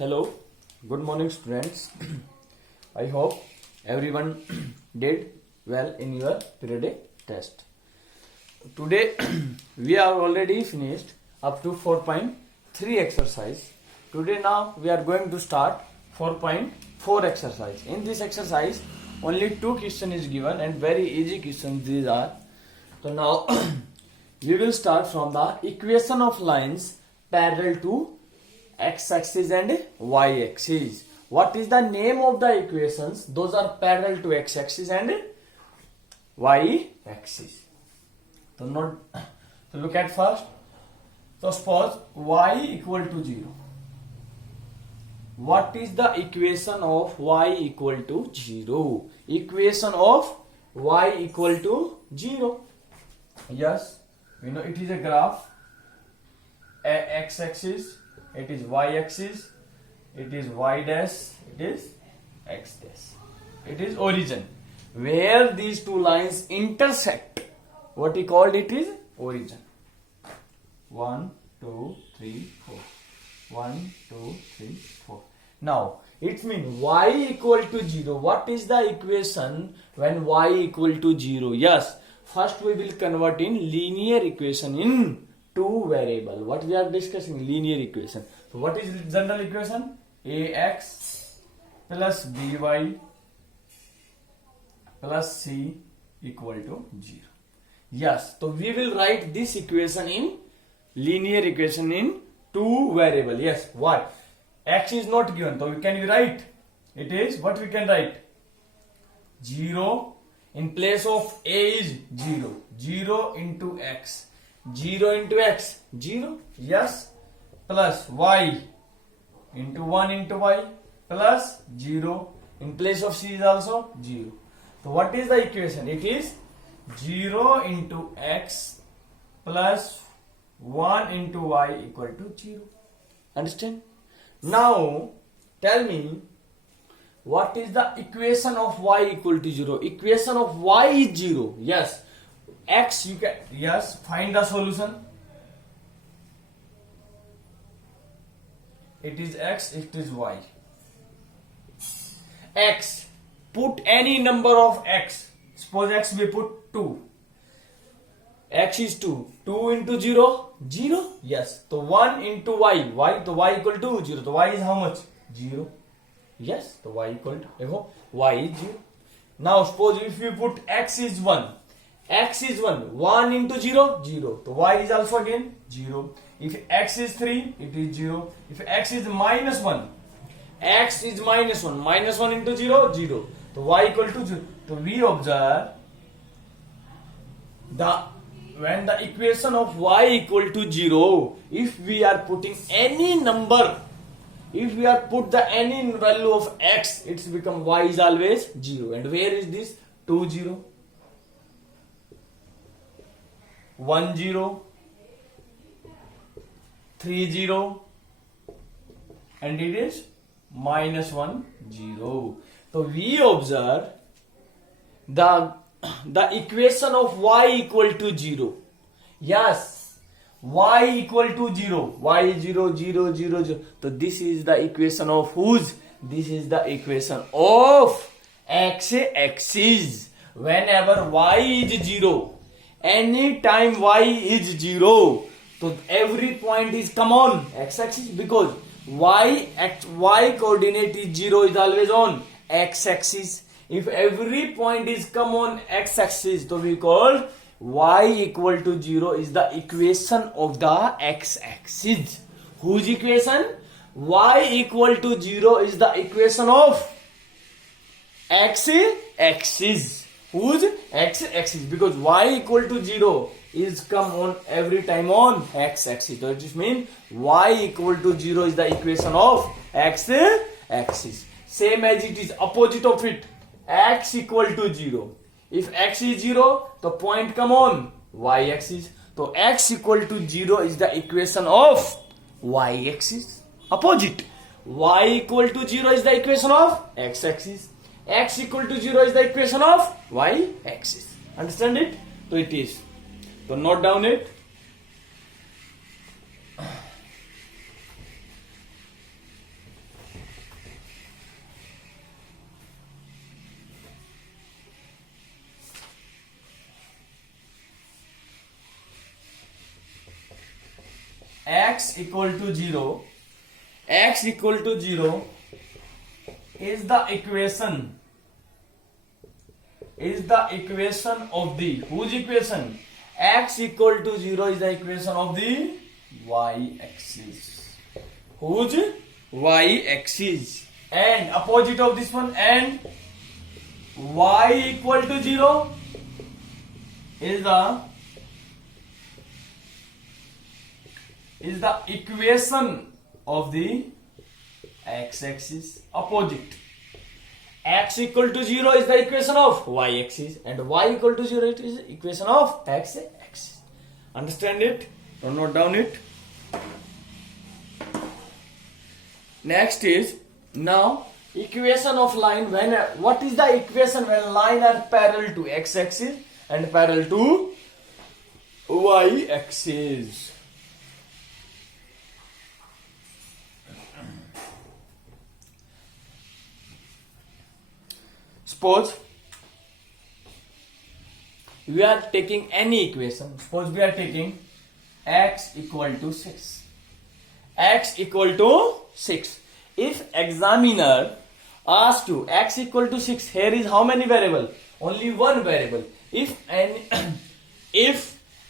Hello, good morning students. I hope everyone did well in your periodic test. Today we are already finished up to 4.3 exercise. Today now we are going to start 4.4 exercise. In this exercise only two questions is given and very easy questions these are. So now we will start from the equation of lines parallel to x-axis and y-axis. What is the name of the equations? Those are parallel to x-axis and y-axis. So look at first. So suppose y equal to 0. What is the equation of y equal to 0? Equation of y equal to 0. Yes, we know it is a graph. X-axis, it is y-axis, it is y dash, it is x dash. It is origin. Where these two lines intersect, what we called it is origin. 1, 2, 3, 4. 1, 2, 3, 4. Now, it means y equal to 0. What is the equation when y equal to 0? Yes, first we will convert in linear equation in two variable. What we are discussing? Linear equation. So what is general equation? Ax plus by plus c equal to 0. Yes, so we will write this equation in linear equation in two variable. Yes, what? X is not given, so we can write it is what we can write 0 in place of a is 0. 0 into x. 0 into x, 0, yes, plus y into 1 into y plus 0. In place of c is also 0. So what is the equation? It is 0 into x plus 1 into y equal to 0. Understand? Now tell me, what is the equation of y equal to 0? Equation of y is 0. Yes. X you can, yes, find the solution. It is x, it is y. X, put any number of x. Suppose x we put 2. X is 2. 2 into 0, 0. Yes. So 1 into y. Y, so y equal to 0. So y is how much? 0. Yes. So y equal to, y is 0. Now suppose if you put x is 1. X is 1. 1 into 0, 0. So y is also again 0. If x is 3, it is 0. If x is minus 1, x is minus 1. Minus 1 into 0, 0. So y equal to 0. So we observe when the equation of y equal to 0, if we are putting any number, if we are put the any value of x, it's become y is always 0. And where is this? 2, 0. 1, 0, 3, 0, and it is minus 1, 0. So we observe the equation of y equal to 0. Yes, y equal to 0. Y is 0, 0, 0, 0. So this is the equation of whose? This is the equation of x-axis. Whenever y is 0, any time y is 0, so every point is come on x-axis, because y coordinate is 0 is always on x-axis. If every point is come on x-axis, so we call y equal to 0 is the equation of the x-axis. Whose equation? Y equal to 0 is the equation of x-axis. Whose? X-axis, because y equal to 0 is come on every time on x-axis. So it means y equal to 0 is the equation of x-axis. Same as it is opposite of it, x equal to 0. If x is 0, the point come on y-axis. So x equal to 0 is the equation of y-axis. Opposite, y equal to 0 is the equation of x-axis. X equal to 0 is the equation of y-axis. Understand it? So it is. So note down it. x equal to 0, x equal to 0 is the equation of the, whose equation? X equal to 0 is the equation of the y axis. Whose? Y axis. And opposite of this one, and y equal to 0 is the equation of the x axis. Opposite. X equal to 0 is the equation of y axis, and y equal to 0 it is equation of x axis. Understand it? Don't note down it. Next is, now equation of line when, what is the equation when line are parallel to x axis and parallel to y axis? Suppose we are taking any equation. Suppose we are taking x equal to 6. X equal to 6. If examiner asks you x equal to 6, here is how many variable? Only one variable. If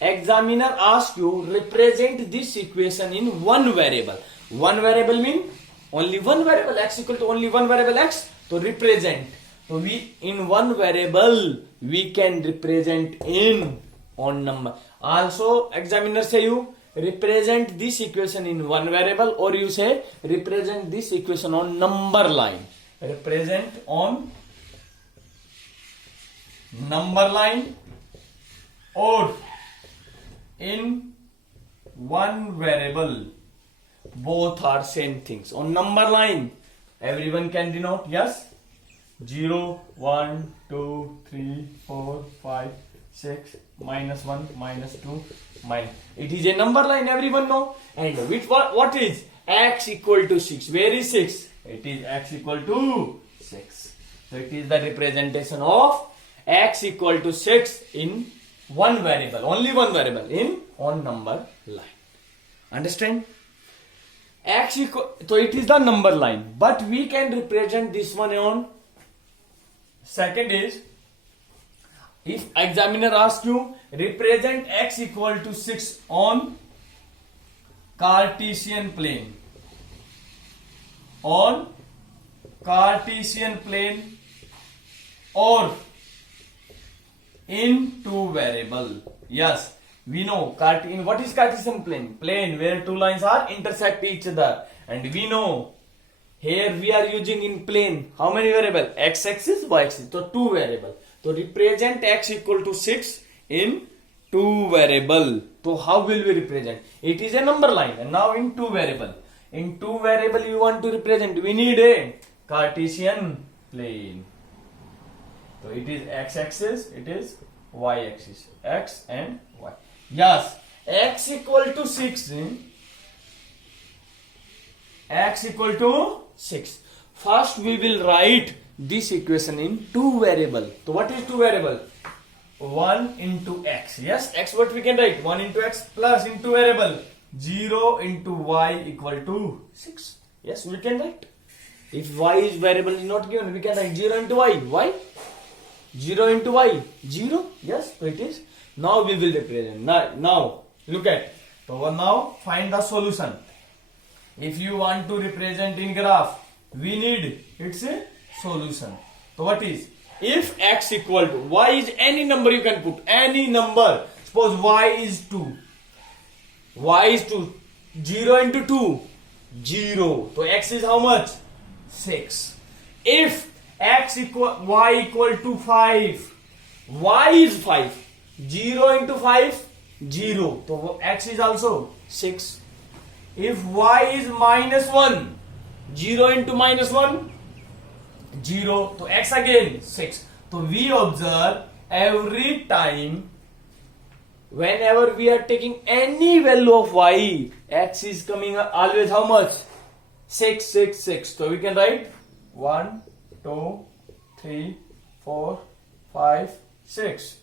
examiner asks you represent this equation in one variable mean only one variable, x equal to only one variable x, to represent. So we in one variable we can represent in on number. Also examiner say you represent this equation in one variable, or you say represent this equation on number line. Represent on number line or in one variable. Both are same things. On number line everyone can denote, yes, 0, 1, 2, 3, 4, 5, 6, minus 1, minus 2, minus. It is a number line, everyone know. And with what is x equal to 6? Where is 6? It is x equal to 6. So it is the representation of x equal to 6 in one variable, only one variable in on number line. Understand? X equal, so it is the number line, but we can represent this one on. Second is, if examiner asks you represent x equal to 6 on Cartesian plane, or in two variable. Yes, we know in what is Cartesian plane? Plane where two lines are intersect each other, and we know here we are using in plane how many variable? X axis, y axis. So two variable. So represent x equal to 6 in two variable. So how will we represent? It is a number line, and now in two variable. In two variable you want to represent, we need a Cartesian plane. So it is x axis, it is y axis, x and y. Yes, x equal to 6. X equal to 6. First we will write this equation in two variable. So what is two variable? 1 into x. Yes, x what we can write? 1 into x plus into variable 0 into y equal to 6. Yes, we can write. If y is variable is not given, we can write 0 into y. Why? 0 into y. 0. Yes, so it is. Now we will represent. Now look at. So now find the solution. If you want to represent in graph, we need its a solution. So what is? If x equal to, y is any number you can put, any number. Suppose y is 2. Y is 2. 0 into 2. 0. So x is how much? 6. If x equal, y equal to 5. Y is 5. 0 into 5. 0. So x is also 6. If y is minus 1, 0 into minus 1, 0. So x again 6. So we observe every time whenever we are taking any value of y, x is coming always how much? 6, 6, 6. So we can write 1, 2, 3, 4, 5, 6.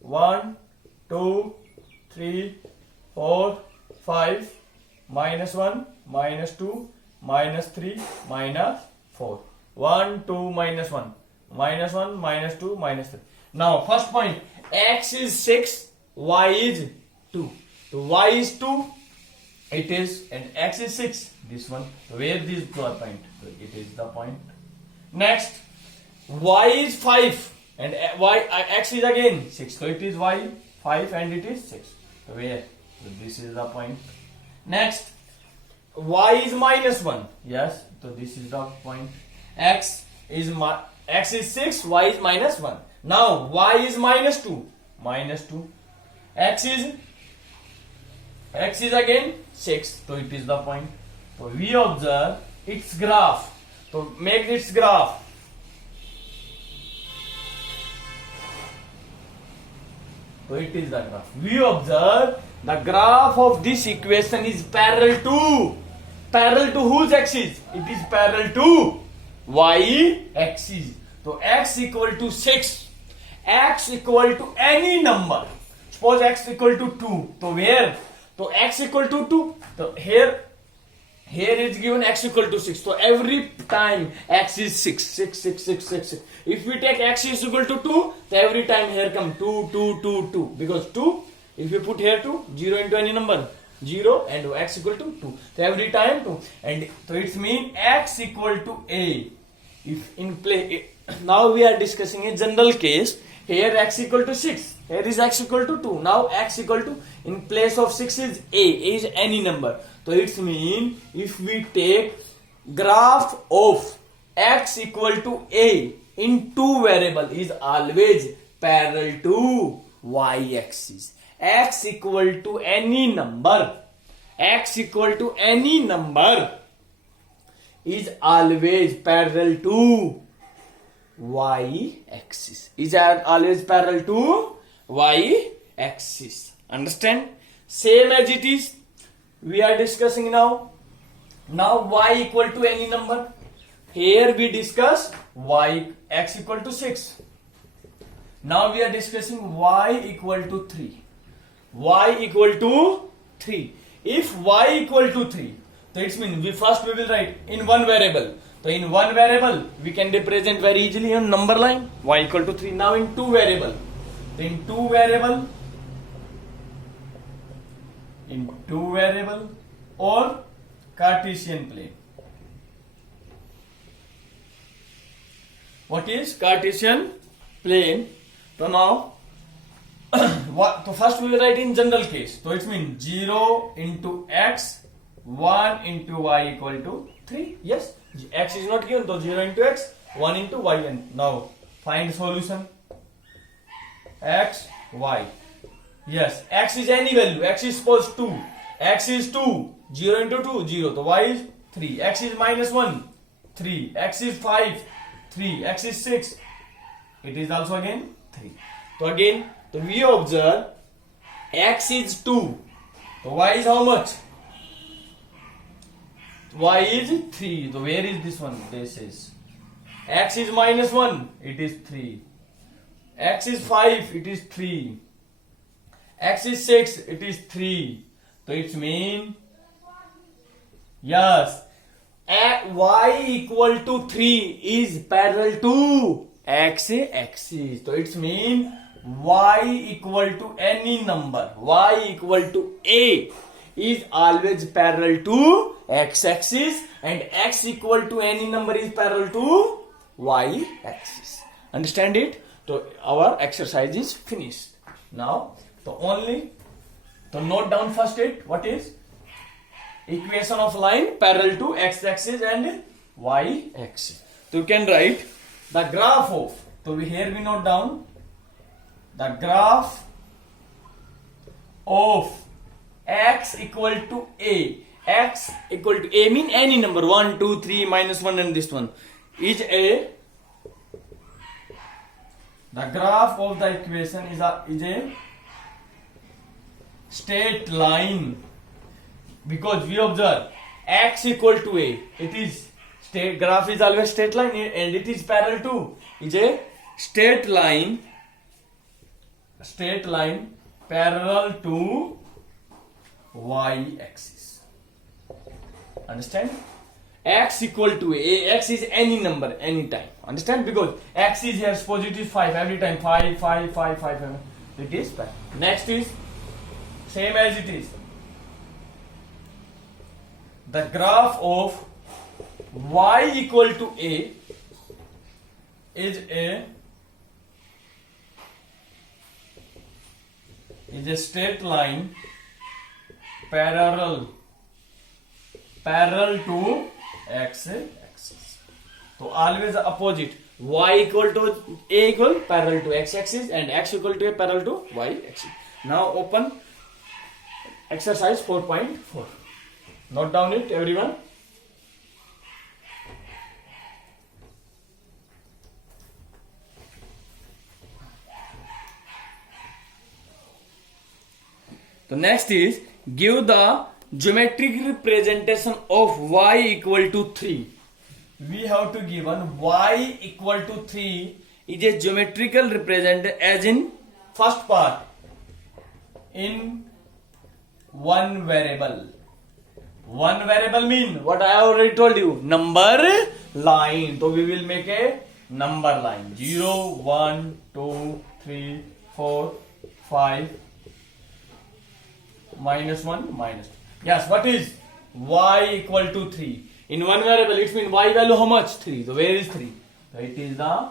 1, 2, 3, 4, 5, -1, -2, -3, -4. 1, 2, -1. -1, -2, -3. Now, first point, x is 6, y is 2. So, y is 2, it is, and x is 6. This one, where this point? So, it is the point. Next, y is 5, and x is again 6. So, it is y 5 and it is 6. So, where? So, this is the point. Next, y is -1. Yes, so this is the point. X is 6, y is -1. Now y is -2. -2. X is again 6. So it is the point. So we observe its graph. So make its graph. So it is the graph. We observe the graph of this equation is parallel to whose axis? It is parallel to y axis. So x equal to 6. X equal to any number. Suppose x equal to 2. So where? So x equal to 2. So here is given x equal to 6. So every time x is 6, 6, 6, 6, 6, 6. If we take x is equal to 2, so every time here come 2, 2, 2, 2. Because 2, if you put here 2, 0 into any number, 0 and x equal to 2. So every time 2. And so it means x equal to a. If in play, now we are discussing a general case. Here x equal to 6. Here is x equal to 2. Now x equal to, in place of 6 is a. A is any number. So it means if we take graph of x equal to a in two variable is always parallel to y axis. X equal to any number. X equal to any number is always parallel to y axis. Is always parallel to y axis. Understand? Same as it is. We are discussing now. Now y equal to any number. Here we discuss y x equal to 6. Now we are discussing y equal to 3. Y equal to 3. If y equal to 3, so it means we will write in one variable. So in one variable we can represent very easily on number line y equal to 3. Now in two variable. So in two variable or Cartesian plane. What is Cartesian plane? So now so first we will write in general case. So it means 0 into x, 1 into y equal to 3. Yes, x is not given, so 0 into x, 1 into y. And now find solution. X, y. Yes, x is any value. X is suppose 2. X is 2. 0 into 2, 0. So y is 3. X is -1, 3. X is 5, 3. X is 6. It is also again 3. So again, so we observe x is 2. So y is how much? Y is 3. So where is this one? This is. X is -1. It is 3. X is 5. It is 3. X is 6. It is 3. So it means, yes, y equal to 3 is parallel to x axis. So it means y equal to any number, y equal to a is always parallel to x axis, and x equal to any number is parallel to y axis. Understand it? So our exercise is finished. Now, so note down first it. What is equation of line parallel to x axis and y axis? So you can write the graph of. So here we note down the graph of x equal to a. X equal to a mean any number 1, 2, 3, -1 and this one is a. The graph of the equation is a straight line, because we observe x equal to a. It is graph is always straight line and it is parallel to is a straight line parallel to y axis. Understand? X equal to a. X is any number, any time. Understand? Because X is here positive 5 every time. 5, 5, 5, 5. It is 5. Next is same as it is. The graph of y equal to a is a straight line parallel to x axis. So always the opposite. Y equal to a equal parallel to x axis and x equal to a parallel to y axis. Now open exercise 4.4. Note down it, everyone. The next is give the geometric representation of y equal to 3. We have to give one y equal to 3 is a geometrical representation as in first part in one variable. One variable mean what I already told you, number line. So we will make a number line 0, 1, 2, 3, 4, 5, minus 1, minus 2. Yes, what is y equal to 3? In one variable, it means y value how much? 3. So where is 3? So it is the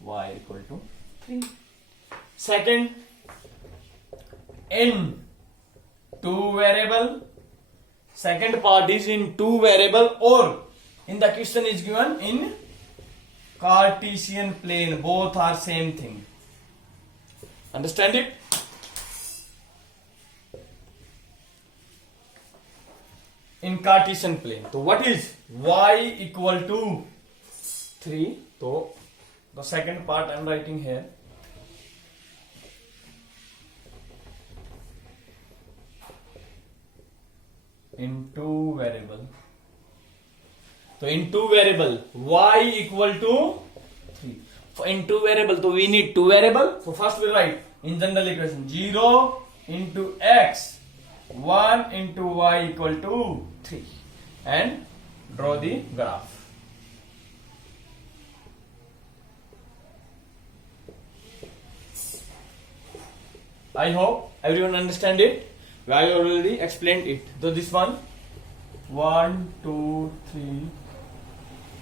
y equal to 3. Second, in two variable. Second part is in two variable or in the question is given in Cartesian plane. Both are same thing. Understand it? In Cartesian plane. So what is y equal to 3? So the second part I am writing here. In two variable. So in two variable y equal to 3. In two variable, so we need two variable. So first we write in general equation 0 into x 1 into y equal to 3 and draw the graph. I hope everyone understand it. I already explained it. So this one 1, 2, 3,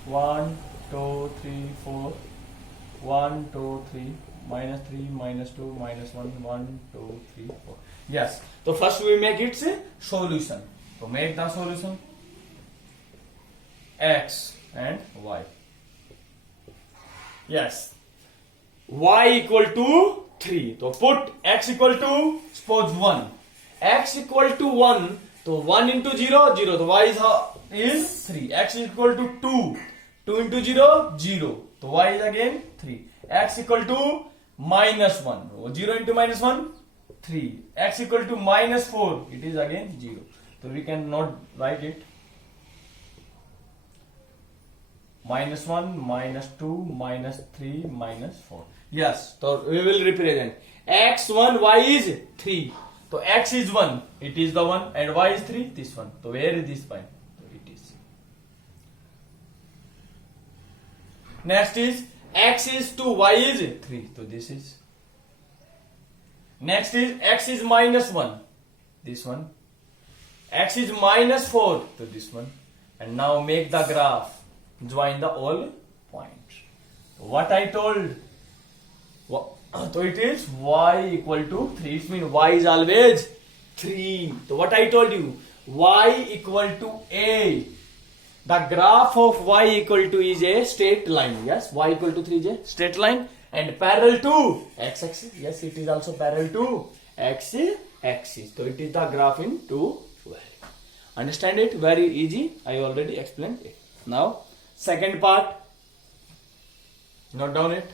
1, 2, 3, 4, 1, 2, 3, minus 3, minus 2, minus 1, 1, 2, 3, 4. Yes. So first we make its solution. So make the solution x and y. Yes. Y equal to 3. So put x equal to suppose 1. X equal to 1. So 1 into 0, 0. So y is 3. X is equal to 2. 2 into 0, 0. So y is again 3. X equal to minus 1. 0 into minus 1, 3. X equal to minus 4. It is again 0. So we can not write it. Minus 1, minus 2, minus 3, minus 4. Yes. So we will represent x1, y is 3. So x is 1. It is the 1. And y is 3. This one. So where is this point? So it is. Next is x is 2, y is 3. So this is. Next is x is minus 1. This one. X is minus 4. So this one. And now make the graph. Join the all points. What I told. So it is y equal to 3. It means y is always 3. So what I told you. Y equal to a. The graph of y equal to is a straight line. Yes. Y equal to 3 is a straight line. And parallel to x axis. Yes. It is also parallel to x axis. So it is the graph in two value. Understand it? Very easy. I already explained it. Now second part. Note down it.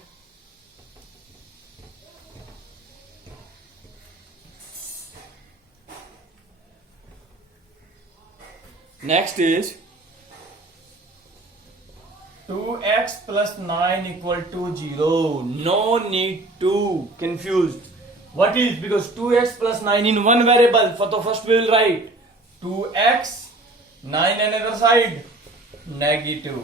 Next is 2x plus 9 equal to 0. No need to confuse. What is? Because 2x plus 9 in one variable. For the first we will write 2x, 9 another side, negative.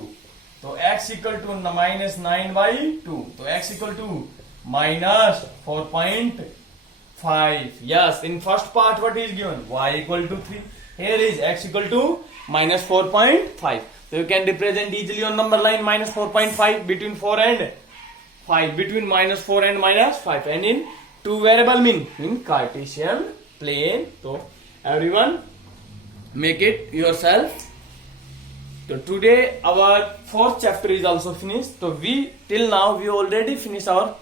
So x equal to minus 9 by 2. So x equal to minus 4.5. Yes, in first part what is given? Y equal to 3. Here is x equal to minus 4.5. So you can represent easily on number line minus 4.5 between 4 and 5. Between minus 4 and minus 5. And in two variable mean in Cartesian plane. So everyone make it yourself. So today our fourth chapter is also finished. So we till now we already finished 5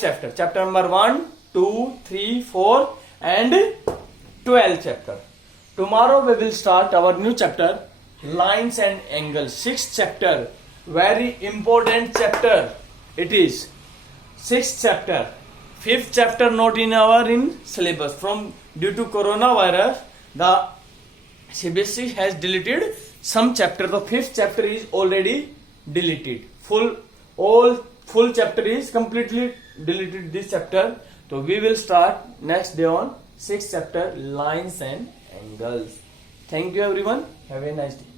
chapters. Chapter number 1, 2, 3, 4 and 12 chapter. Tomorrow we will start our new chapter, lines and angles. 6th chapter, very important chapter. It is 6th chapter. 5th chapter not in our syllabus. From due to coronavirus, the CBSE has deleted some chapter. The 5th chapter is already deleted. Full chapter is completely deleted this chapter. So we will start next day on 6th chapter, lines and angles. Thank you everyone. Have a nice day.